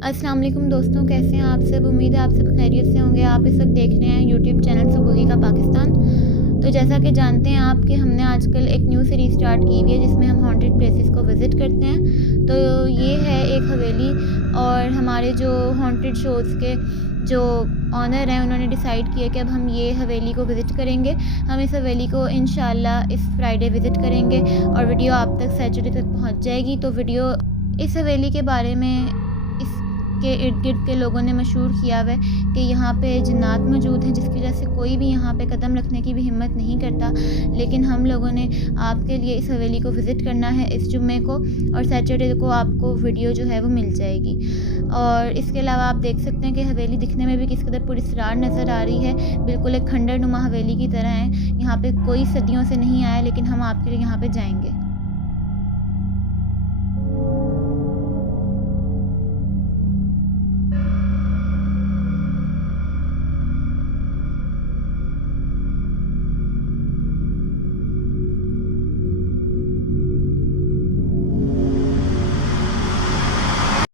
अस्सलाम वालेकुम दोस्तों, कैसे हैं आप सब। उम्मीद है आप सब खैरियत से होंगे। आप इस वक्त देख रहे हैं यूट्यूब चैनल सुबुगी का पाकिस्तान। तो जैसा कि जानते हैं आप कि हमने आजकल एक न्यू सीरीज़ स्टार्ट की हुई है जिसमें हम हॉन्टेड प्लेसेस को विज़िट करते हैं। तो ये है एक हवेली, और हमारे जो हॉन्टेड शोज़ के जो ऑनर हैं उन्होंने डिसाइड किया कि अब हम ये हवेली को विज़िट करेंगे। हम इस हवेली को इंशाल्लाह इस फ्राइडे विज़िट करेंगे और वीडियो आप तक सैटरडे तक पहुंच जाएगी। तो वीडियो इस हवेली के बारे में इसके इर्द-गिर्द के लोगों ने मशहूर किया हुआ है कि यहाँ पे जिन्नात मौजूद हैं, जिसकी वजह से कोई भी यहाँ पे कदम रखने की भी हिम्मत नहीं करता। लेकिन हम लोगों ने आपके लिए इस हवेली को विज़िट करना है इस जुम्मे को, और सैटरडे को आपको वीडियो जो है वो मिल जाएगी। और इसके अलावा आप देख सकते हैं कि हवेली दिखने में भी किस कदर पुरस्रार नज़र आ रही है। बिल्कुल एक खंडर नुमा हवेली की तरह है। यहाँ पे कोई सदियों से नहीं आया, लेकिन हम आपके लिए यहाँ पे जाएँगे।